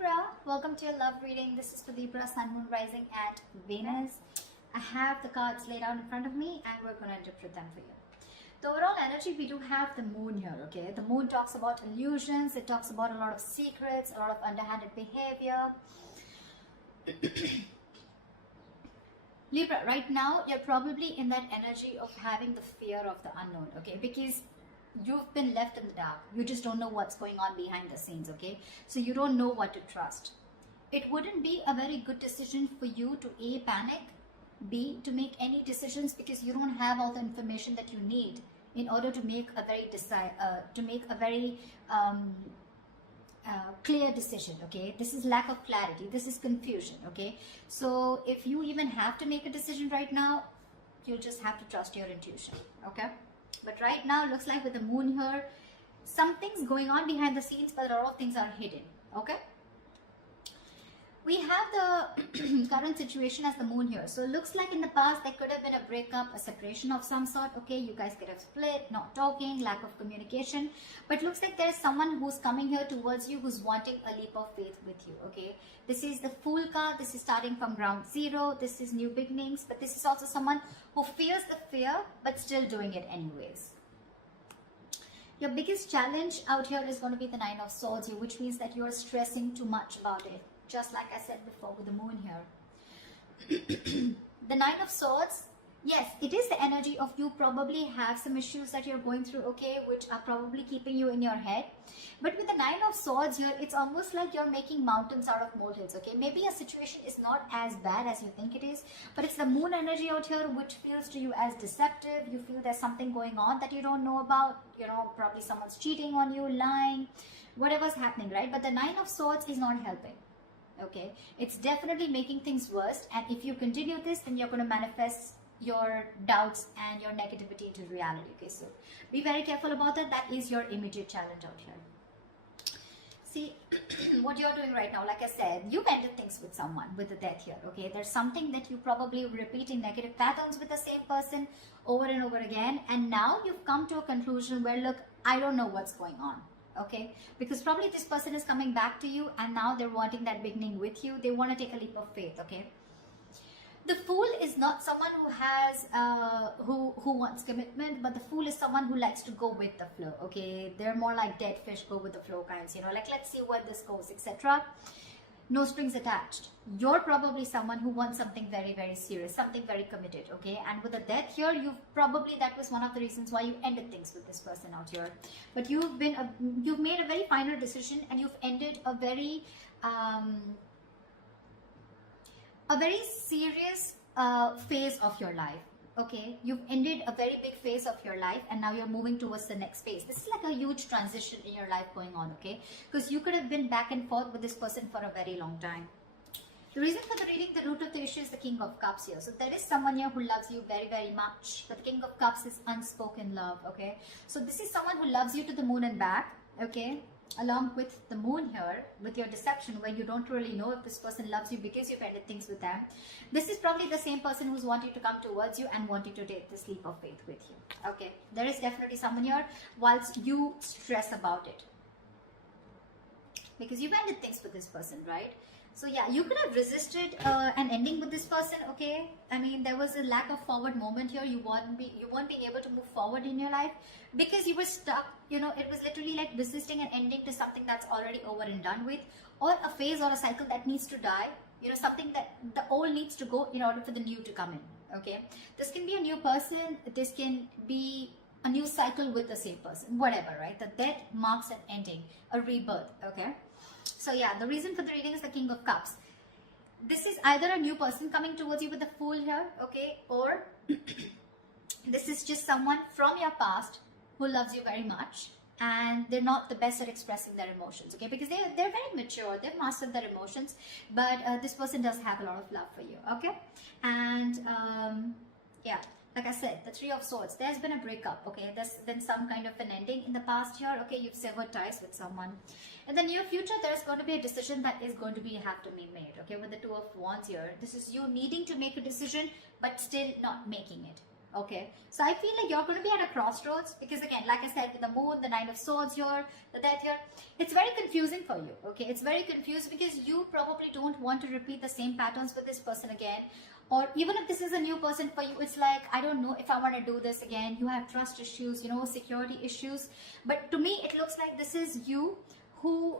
Libra, welcome to your love reading. This is for Libra, Sun, Moon, Rising at Venus. I have the cards laid out in front of me and we're going to interpret them for you. The overall energy, we do have the moon here, okay? The moon talks about illusions, it talks about a lot of secrets, a lot of underhanded behavior. Libra, right now, you're probably in that energy of having the fear of the unknown, okay? Because you've been left in the dark. You just don't know what's going on behind the scenes, okay? So you don't know what to trust. It wouldn't be a very good decision for you to A, panic, B, to make any decisions because you don't have all the information that you need in order to make a very clear decision, okay? This is lack of clarity. This is confusion, okay? So if you even have to make a decision right now, you'll just have to trust your intuition, okay? But right now, looks like with the moon here, something's going on behind the scenes, but a lot of things are hidden, okay? We have the current situation as the moon here. So it looks like in the past, there could have been a breakup, a separation of some sort, okay? You guys could have split, not talking, lack of communication. But looks like there is someone who's coming here towards you who's wanting a leap of faith with you, okay? This is the Fool card. This is starting from ground zero. This is new beginnings. But this is also someone who fears the fear, but still doing it anyways. Your biggest challenge out here is going to be the Nine of Swords here, which means that you're stressing too much about it. Just like I said before with the moon here. The Nine of Swords, yes, it is the energy of you probably have some issues that you're going through, okay, which are probably keeping you in your head. But with the Nine of Swords here, it's almost like you're making mountains out of molehills, okay? Maybe a situation is not as bad as you think it is, but it's the moon energy out here which feels to you as deceptive. You feel there's something going on that you don't know about, you know, probably someone's cheating on you, lying, whatever's happening, right? But the Nine of Swords is not helping. Okay, it's definitely making things worse, and if you continue this, then you're going to manifest your doubts and your negativity into reality. Okay, so be very careful about that. That is your immediate challenge out here. See, what you're doing right now, like I said, you've ended things with someone, with the death here, okay? There's something that you probably repeating negative patterns with the same person over and over again, and now you've come to a conclusion where, look, I don't know what's going on. Okay, because probably this person is coming back to you and now they're wanting that beginning with you. They want to take a leap of faith, okay? The Fool is not someone who has who wants commitment, but the Fool is someone who likes to go with the flow, okay? They're more like dead fish, go with the flow kinds, you know, like let's see where this goes, etc. No strings attached. You're probably someone who wants something very, very serious, something very committed, okay? And with the death here, that was one of the reasons why you ended things with this person out here. But you've made a very final decision and you've ended a very serious phase of your life. Okay, you've ended a very big phase of your life and now you're moving towards the next phase. This is like a huge transition in your life going on, okay? Because you could have been back and forth with this person for a very long time. The reason for the reading, the root of the issue is the King of Cups here. So there is someone here who loves you very, very much. But the King of Cups is unspoken love, okay? So this is someone who loves you to the moon and back, okay? Along with the moon here, with your deception, where you don't really know if this person loves you because you've ended things with them. This is probably the same person who's wanting to come towards you and wanting to take this leap of faith with you. Okay, there is definitely someone here whilst you stress about it. Because you've ended things with this person, right? So yeah, you could have resisted an ending with this person, okay? I mean, there was a lack of forward moment here. You won't be able to move forward in your life because you were stuck. You know, it was literally like resisting an ending to something that's already over and done with, or a phase or a cycle that needs to die. You know, something that the old needs to go in order for the new to come in, okay? This can be a new person. This can be a new cycle with the same person, whatever, right? The death marks an ending, a rebirth, okay? So yeah, the reason for the reading is the King of Cups. This is either a new person coming towards you with the Fool here, okay? Or this is just someone from your past who loves you very much and they're not the best at expressing their emotions, okay? Because they're very mature, they've mastered their emotions, but this person does have a lot of love for you, okay? And yeah, like I said, the Three of Swords, there's been a breakup, okay? There's been some kind of an ending in the past here, okay? You've severed ties with someone. In the near future, there's going to be a decision that is going to have to be made, okay? With the Two of Wands here, this is you needing to make a decision, but still not making it, Okay, so I feel like you're going to be at a crossroads because, again, like I said, with the moon, the Nine of Swords here, the Death here, it's very confusing for you. Okay, it's very confused because you probably don't want to repeat the same patterns with this person again. Or even if this is a new person for you, it's like, I don't know if I want to do this again. You have trust issues, security issues. But to me, it looks like this is you who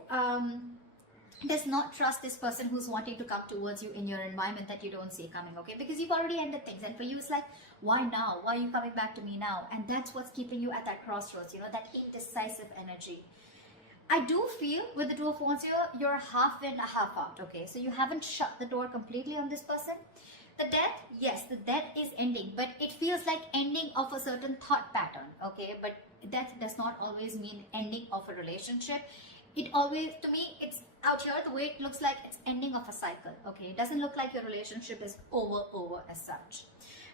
does not trust this person who's wanting to come towards you in your environment that you don't see coming, okay? Because you've already ended things, and for you it's like, why now? Why are you coming back to me now? And that's what's keeping you at that crossroads, that indecisive energy. I do feel with the Two of Wands here, you're half in, half out, okay? So you haven't shut the door completely on this person. The Death, yes, the Death is ending, but it feels like ending of a certain thought pattern, okay? But death does not always mean ending of a relationship. It always, to me, it's out here, the way it looks like it's ending of a cycle, okay? It doesn't look like your relationship is over as such.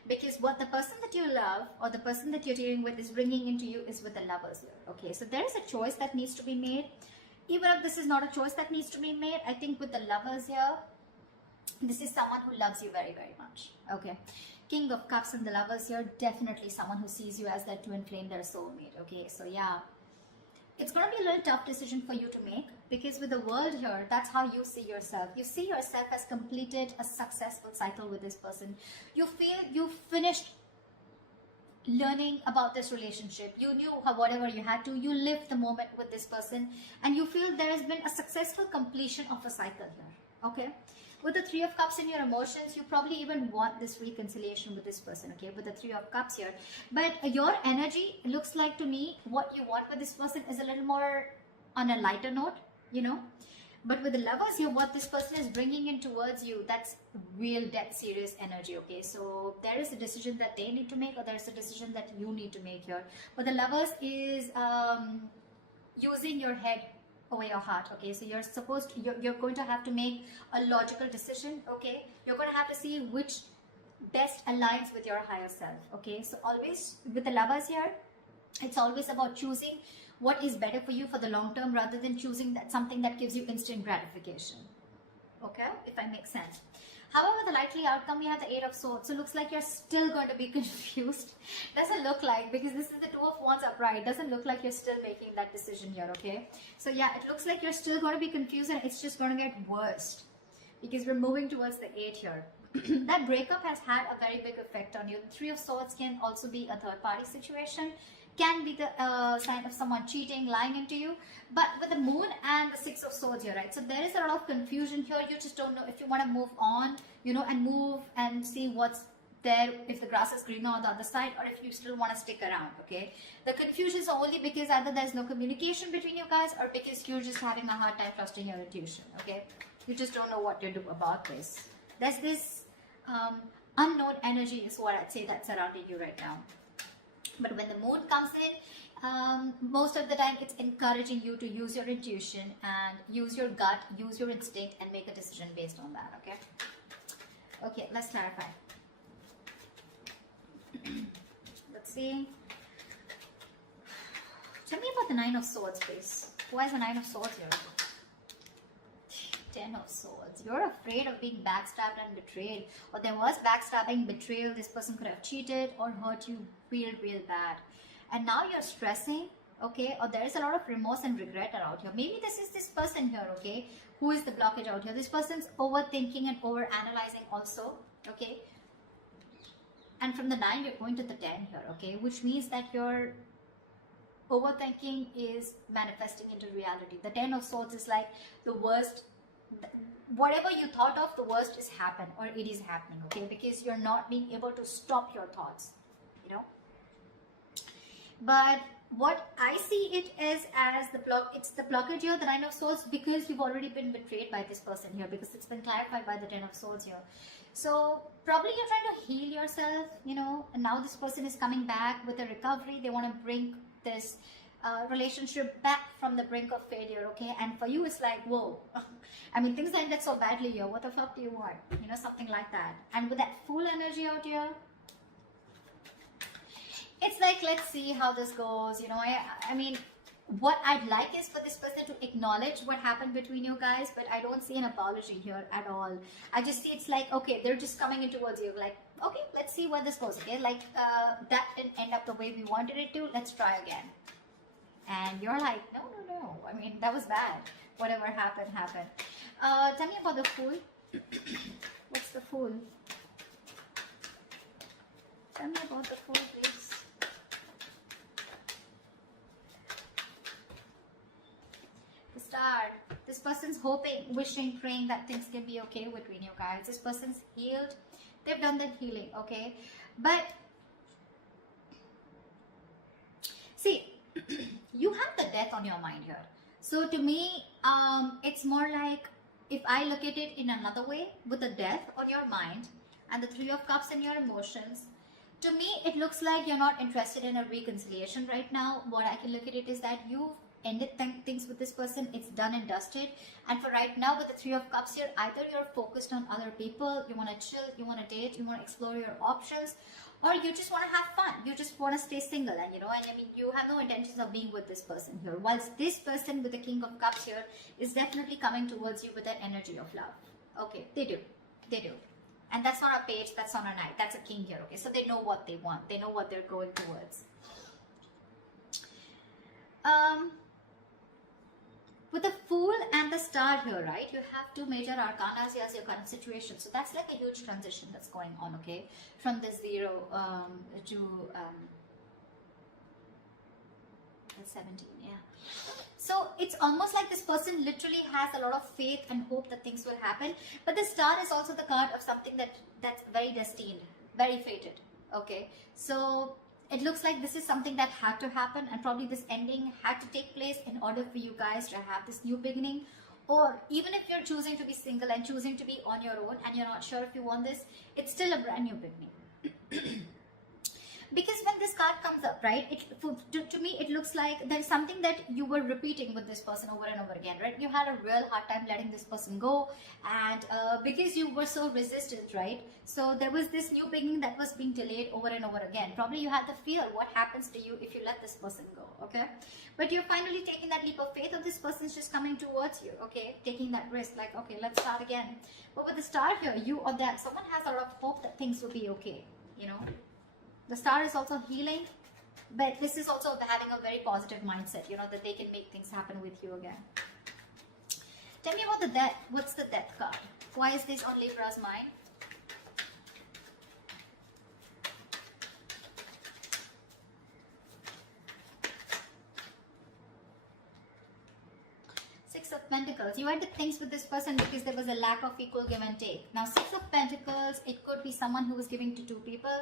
Because what the person that you love or the person that you're dealing with is bringing into you is with the Lovers here, okay? So there is a choice that needs to be made. Even if this is not a choice that needs to be made, I think with the Lovers here, this is someone who loves you very much, okay? King of Cups and the Lovers here, definitely someone who sees you as their twin flame, their soulmate, okay? So yeah, it's going to be a little tough decision for you to make, because with the World here, that's how you see yourself. You see yourself as completed a successful cycle with this person. You feel you finished learning about this relationship. You knew whatever you had to. You lived the moment with this person, and you feel there has been a successful completion of a cycle here, okay? With the Three of Cups in your emotions, you probably even want this reconciliation with this person, okay, with the Three of Cups here. But your energy, looks like to me, what you want with this person is a little more on a lighter note, But with the Lovers here, what this person is bringing in towards you, that's real dead serious energy, okay? So there is a decision that they need to make, or there's a decision that you need to make here. But the Lovers is using your head over your heart, okay? So you're going to have to make a logical decision, okay? You're going to have to see which best aligns with your higher self, okay? So always with the Lovers here, it's always about choosing what is better for you for the long term rather than choosing something that gives you instant gratification, okay? If I make sense. However, the likely outcome, we have the Eight of Swords. So it looks like you're still going to be confused. Doesn't look like, because this is the Two of Wands upright. Doesn't look like you're still making that decision here, okay? So yeah, it looks like you're still going to be confused, and it's just going to get worse because we're moving towards the 8 here. That breakup has had a very big effect on you. The Three of Swords can also be a third party situation. Can be the sign of someone cheating, lying into you. But with the Moon and the Six of Swords here, right? So there is a lot of confusion here. You just don't know if you want to move on, and move and see what's there, if the grass is greener on the other side, or if you still want to stick around, okay? The confusion is only because either there's no communication between you guys, or because you're just having a hard time trusting your intuition, okay? You just don't know what to do about this. There's this unknown energy is what I'd say that's surrounding you right now. But when the Moon comes in, most of the time it's encouraging you to use your intuition and use your gut, use your instinct, and make a decision based on that, okay? Okay, let's clarify. Let's see. Tell me about the Nine of Swords, please. Why is the Nine of Swords here? 10 of Swords. You're afraid of being backstabbed and betrayed. Or there was backstabbing, betrayal. This person could have cheated or hurt you real bad. And now you're stressing, okay? Or there is a lot of remorse and regret around here. Maybe this is this person here, okay? Who is the blockage out here? This person's overthinking and overanalyzing also, okay? And from the 9, you're going to the 10 here, okay? Which means that your overthinking is manifesting into reality. The 10 of Swords is like the worst. Whatever you thought of, the worst is happened, or it is happening, okay? Because you're not being able to stop your thoughts, But what I see it is as it's the blockage here, the Nine of Swords, because you've already been betrayed by this person here, because it's been clarified by the 10 of Swords here. So probably you're trying to heal yourself, and now this person is coming back with a recovery. They want to bring this relationship back from the brink of failure, okay? And for you, it's like, whoa. I mean, things ended so badly here. What the fuck do you want? Something like that. And with that Fool energy out here, it's like, let's see how this goes. I mean, what I'd like is for this person to acknowledge what happened between you guys, but I don't see an apology here at all. I just see it's like, okay, they're just coming in towards you, like, okay, let's see where this goes, okay? Like, that didn't end up the way we wanted it to, let's try again. And you're like, no, no, no, I mean, that was bad. Whatever happened, happened. Tell me about the Fool. What's the Fool? Tell me about the Fool, please. The Star. This person's hoping, wishing, praying that things can be okay between you guys. This person's healed. They've done that healing, okay? But, see, you have the Death on your mind here. So to me, it's more like, if I look at it in another way, with the Death on your mind and the Three of Cups in your emotions, to me, it looks like you're not interested in a reconciliation right now. What I can look at it is that you've ended things with this person. It's done and dusted. And for right now, with the Three of Cups here, either you're focused on other people, you want to chill, you want to date, you want to explore your options, or you just want to have fun. You just want to stay single, and and I mean, you have no intentions of being with this person here. Whilst this person with the King of Cups here is definitely coming towards you with that energy of love. Okay, they do. They do. And that's not a page, that's not a knight, that's a king here, okay? So they know what they want. They know what they're going towards. With the Fool and the Star here, right? You have two major arcanas as your current situation. So that's like a huge transition that's going on, okay? From the 0 to 17, yeah. So it's almost like this person literally has a lot of faith and hope that things will happen. But the Star is also the card of something that's very destined, very fated, okay? So it looks like this is something that had to happen, and probably this ending had to take place in order for you guys to have this new beginning. Or even if you're choosing to be single and choosing to be on your own and you're not sure if you want this, it's still a brand new beginning. Because when this card comes up, right, to me it looks like there's something that you were repeating with this person over and over again, right? You had a real hard time letting this person go, and because you were so resistant, right? So there was this new beginning that was being delayed over and over again. Probably you had the fear, what happens to you if you let this person go, okay? But you're finally taking that leap of faith, or this person's just coming towards you, okay? Taking that risk, like, okay, let's start again. But with the Star here, you or them, someone has a lot of hope that things will be okay, The Star is also healing, but this is also having a very positive mindset, that they can make things happen with you again. Tell me about the Death. What's the Death card? Why is this on Libra's mind? Six of Pentacles. You ended things with this person because there was a lack of equal give and take. Now, Six of Pentacles, it could be someone who was giving to two people.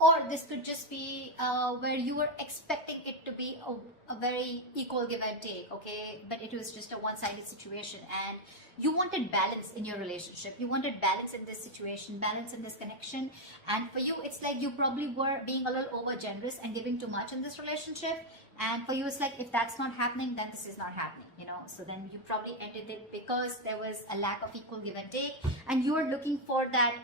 Or this could just be where you were expecting it to be a very equal give and take, okay? But it was just a one-sided situation, and you wanted balance in your relationship. You wanted balance in this situation, balance in this connection. And for you, it's like you probably were being a little over-generous and giving too much in this relationship. And for you, it's like, if that's not happening, then this is not happening, So then you probably ended it because there was a lack of equal give and take. And you were looking for that.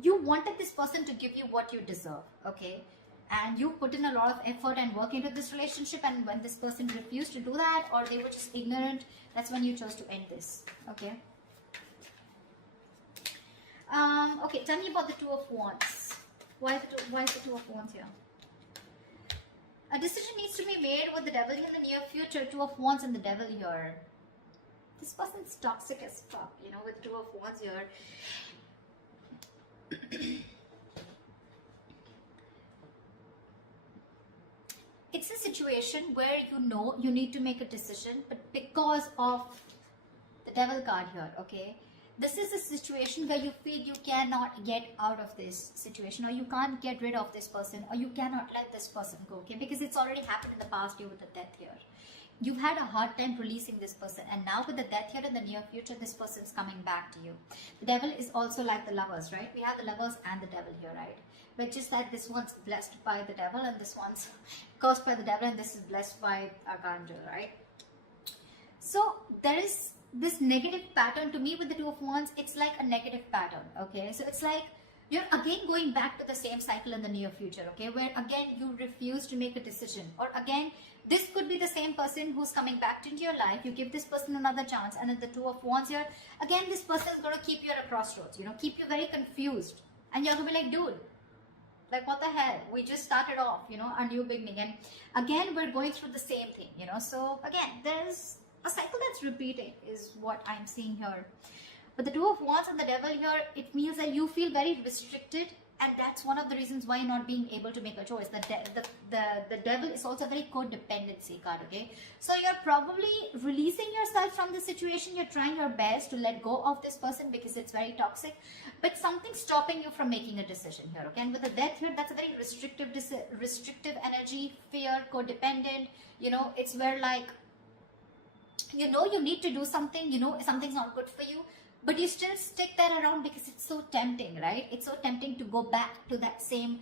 You wanted this person to give you what you deserve, okay? And you put in a lot of effort and work into this relationship, and when this person refused to do that, or they were just ignorant, that's when you chose to end this, okay? Okay, tell me about the Two of Wands. Why is the Two of Wands here? A decision needs to be made with the Devil in the near future. Two of Wands and the Devil here. This person's toxic as fuck, with Two of Wands here. It's a situation where you need to make a decision, but because of the Devil card here, okay, this is a situation where you feel you cannot get out of this situation, or you can't get rid of this person, or you cannot let this person go, okay, because it's already happened in the past due to the Death here. You've had a hard time releasing this person, and now with the Death here in the near future, this person's coming back to you. The Devil is also like the Lovers, right? We have the Lovers and the Devil here, right? But just like this one's blessed by the Devil, and this one's cursed by the Devil, and this is blessed by Archangel, right? So there is this negative pattern. To me, with the Two of Wands, it's like a negative pattern, okay? So it's like you're again going back to the same cycle in the near future, okay, where again you refuse to make a decision. Or again, this could be the same person who's coming back into your life. You give this person another chance, and then the Two of Wands here, again this person is going to keep you at a crossroads, you know, keep you very confused, and you're going to be like, dude, like what the hell, we just started off, you know, our new beginning, and again we're going through the same thing, you know. So again, there's a cycle that's repeating is what I'm seeing here. But the Two of Wands and the Devil here, it means that you feel very restricted, and that's one of the reasons why you're not being able to make a choice. The Devil is also a very codependency card, okay? So you're probably releasing yourself from the situation. You're trying your best to let go of this person because it's very toxic, but something's stopping you from making a decision here, okay? And with the Death here, that's a very restrictive energy, fear, codependent, you know, it's where like, you know, you need to do something, you know, something's not good for you, but you still stick that around because it's so tempting, right? It's so tempting to go back to that same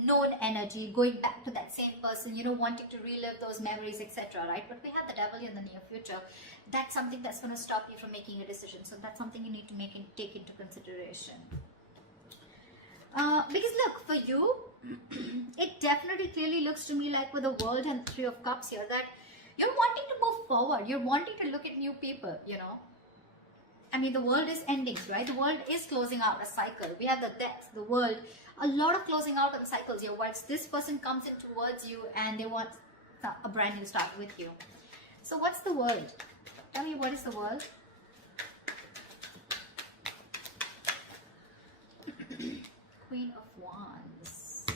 known energy, going back to that same person, you know, wanting to relive those memories, etc., right? But we have the Devil in the near future. That's something that's going to stop you from making a decision. So that's something you need to take into consideration. Because look, for you, it definitely clearly looks to me like with the World and Three of Cups here that you're wanting to move forward. You're wanting to look at new people, you know. I mean, the world is ending, right? The world is closing out a cycle. We have the Death, the world, a lot of closing out of cycles here. Once this person comes in towards you and they want a brand new start with you. So what's the world? Tell me, what is the world? Queen of Wands.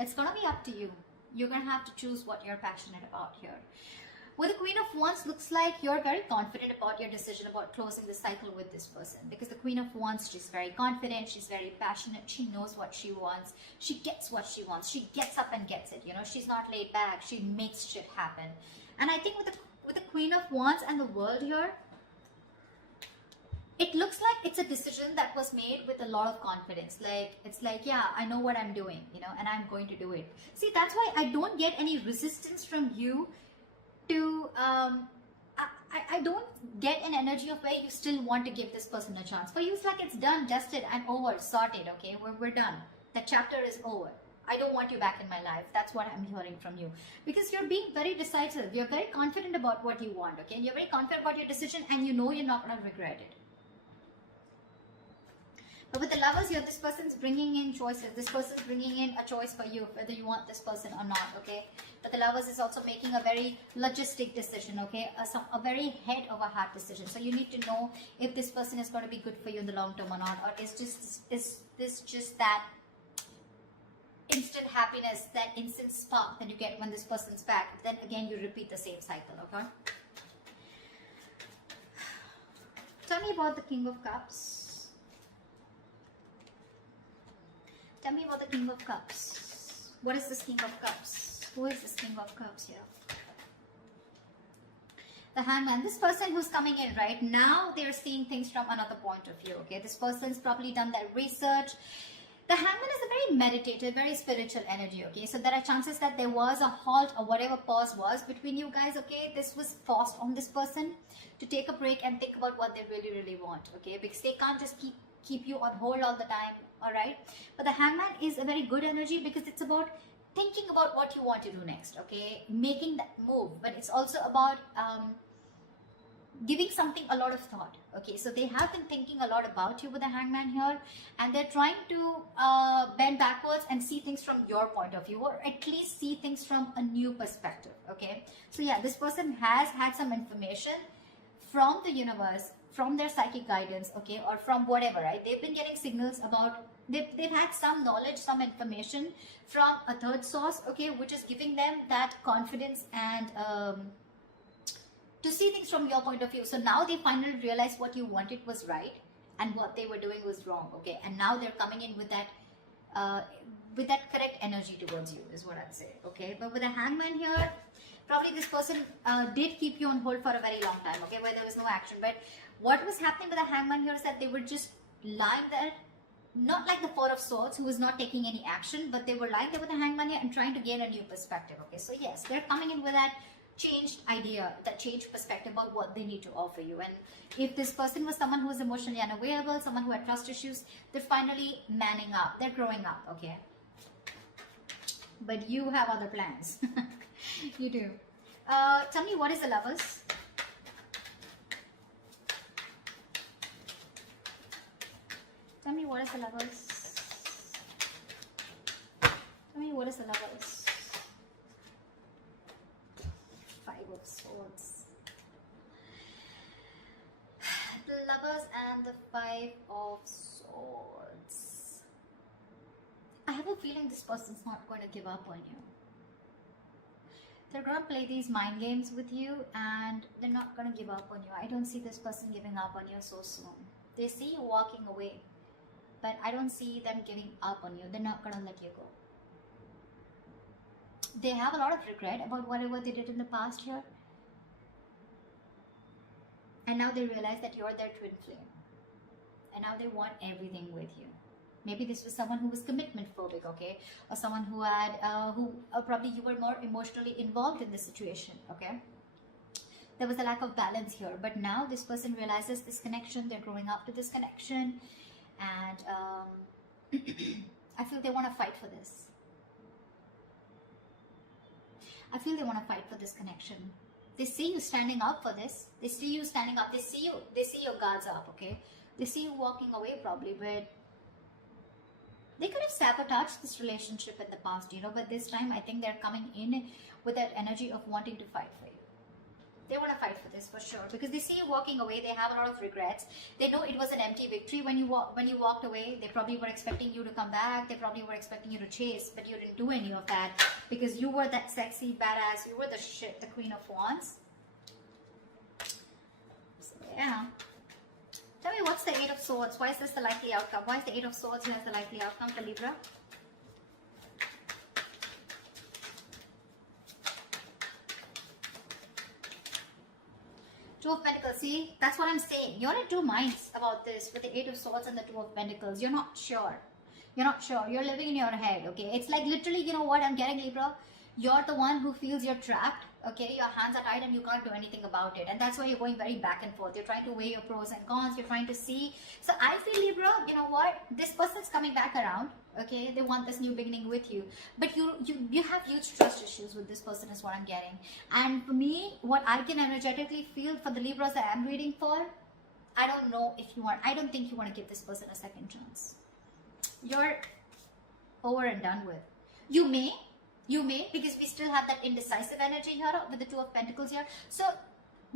It's gonna be up to you. You're gonna have to choose what you're passionate about here. With the Queen of Wands, looks like you're very confident about your decision about closing the cycle with this person. Because the Queen of Wands, she's very confident, she's very passionate, she knows what she wants, she gets what she wants, she gets up and gets it, you know, she's not laid back, she makes shit happen. And I think with the Queen of Wands and the World here, it looks like it's a decision that was made with a lot of confidence. Like, it's like, yeah, I know what I'm doing, you know, and I'm going to do it. See, that's why I don't get any resistance from you to, I don't get an energy of where you still want to give this person a chance. For you, it's like it's done, dusted, and over, sorted, okay? We're done. The chapter is over. I don't want you back in my life. That's what I'm hearing from you. Because you're being very decisive. You're very confident about what you want, okay? And you're very confident about your decision, and you know you're not going to regret it. But with the Lovers here, this person's bringing in choices. This person's bringing in a choice for you, whether you want this person or not, okay? But the Lovers is also making a very logistic decision, okay? A very head of a heart decision. So you need to know if this person is going to be good for you in the long term or not. Or is this just that instant happiness, that instant spark that you get when this person's back? Then again, you repeat the same cycle, okay? Tell me about the King of Cups. Tell me about the King of Cups. What is this King of Cups? Who is this King of Cups here? The Hangman. This person who's coming in right now, they're seeing things from another point of view, okay? This person's probably done their research. The Hangman is a very meditative, very spiritual energy, okay? So there are chances that there was a halt or whatever pause was between you guys, okay? This was forced on this person to take a break and think about what they really, really want, okay? Because they can't just keep you on hold all the time, all right? But the Hangman is a very good energy because it's about thinking about what you want to do next, okay? Making that move. But it's also about giving something a lot of thought, okay? So they have been thinking a lot about you with the Hangman here, and they're trying to bend backwards and see things from your point of view, or at least see things from a new perspective, okay? So yeah, this person has had some information from the universe, from their psychic guidance, okay, or from whatever, right? They've been getting signals about, they've had some knowledge, some information from a third source, okay, which is giving them that confidence and to see things from your point of view. So now they finally realize what you wanted was right and what they were doing was wrong, okay? And now they're coming in with that correct energy towards you, is what I'd say, okay? But with the Hangman here, probably this person did keep you on hold for a very long time, okay, where there was no action. But what was happening with the Hangman here is that they were just lying there, not like the Four of Swords, who was not taking any action, but they were lying there with the Hangman here and trying to gain a new perspective, okay? So yes, they're coming in with that changed idea, that changed perspective about what they need to offer you. And if this person was someone who was emotionally unavailable, someone who had trust issues, they're finally manning up, they're growing up, okay? But you have other plans. You do. Tell me, what is the Lovers? Tell me, what is the Lovers? Tell me, what is the Lovers? Five of Swords. The Lovers and the Five of Swords. I have a feeling this person's not going to give up on you. They're going to play these mind games with you and they're not going to give up on you. I don't see this person giving up on you so soon. They see you walking away, but I don't see them giving up on you. They're not going to let you go. They have a lot of regret about whatever they did in the past here. And now they realize that you're their twin flame. And now they want everything with you. Maybe this was someone who was commitment phobic, okay? Or someone who had, probably you were more emotionally involved in the situation, okay? There was a lack of balance here. But now this person realizes this connection. They're growing up to this connection. And I feel they want to fight for this. I feel they want to fight for this connection. They see you standing up for this. They see you standing up. They see your guards up, okay? They see you walking away probably, but they could have sabotaged this relationship in the past, you know, but this time I think they're coming in with that energy of wanting to fight for you. They want to fight for this for sure because they see you walking away. They have a lot of regrets. They know it was an empty victory when you walked away. They probably were expecting you to come back. They probably were expecting you to chase, but you didn't do any of that because you were that sexy badass. You were the shit, the Queen of Wands. So yeah. Tell me, what's the Eight of Swords? Why is this the likely outcome? Why is the Eight of Swords here as the likely outcome for Libra? Two of Pentacles. See, that's what I'm saying. You're in two minds about this with the Eight of Swords and the Two of Pentacles. You're not sure. You're not sure. You're living in your head, okay? It's like literally, you know what I'm getting, Libra? You're the one who feels you're trapped, okay? Your hands are tied and you can't do anything about it. And that's why you're going very back and forth. You're trying to weigh your pros and cons. You're trying to see. So I feel, Libra, you know what? This person's coming back around, okay? They want this new beginning with you. But you have huge trust issues with this person is what I'm getting. And for me, what I can energetically feel for the Libras that I'm reading for, I don't know if you want, I don't think you want to give this person a second chance. You're over and done with. You may, because we still have that indecisive energy here with the Two of Pentacles here. So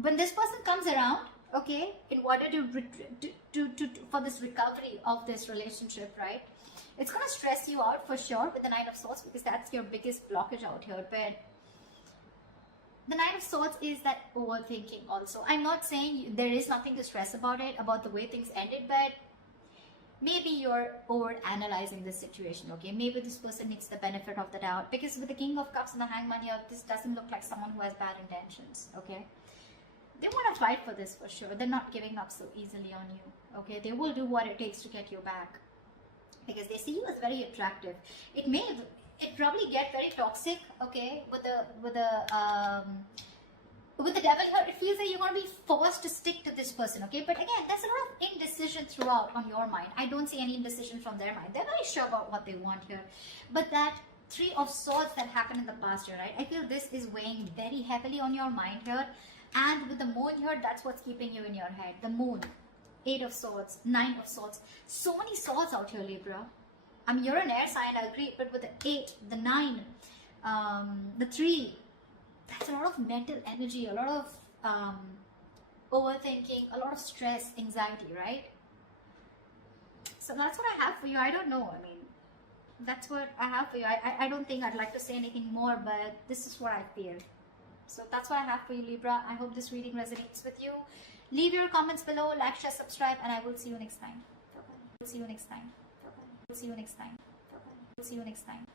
when this person comes around, okay, in order for this recovery of this relationship, right, it's going to stress you out for sure with the Nine of Swords because that's your biggest blockage out here. But the Nine of Swords is that overthinking also. I'm not saying there is nothing to stress about it, about the way things ended, but maybe you're over analyzing this situation, okay? Maybe this person needs the benefit of the doubt because with the King of Cups and the Hangman here, this doesn't look like someone who has bad intentions, okay? They want to fight for this for sure. They're not giving up so easily on you, okay? They will do what it takes to get you back because they see you as very attractive. It probably get very toxic, okay? With the Devil here, it feels like you're going to be forced to stick to this person, okay? But again, there's a lot of indecision throughout on your mind. I don't see any indecision from their mind. They're very sure about what they want here. But that Three of Swords that happened in the past year, right? I feel this is weighing very heavily on your mind here. And with the Moon here, that's what's keeping you in your head. The Moon, Eight of Swords, Nine of Swords. So many swords out here, Libra. I mean, you're an air sign, I agree. But with the 8, the 9, the 3, that's a lot of mental energy, a lot of overthinking, a lot of stress, anxiety, right? So that's what I have for you. I don't know. I mean, that's what I have for you. I don't think I'd like to say anything more, but this is what I feel. So that's what I have for you, Libra. I hope this reading resonates with you. Leave your comments below, like, share, subscribe, and I will see you next time. Bye-bye. See you next time. Bye-bye. See you next time. Bye-bye. See you next time.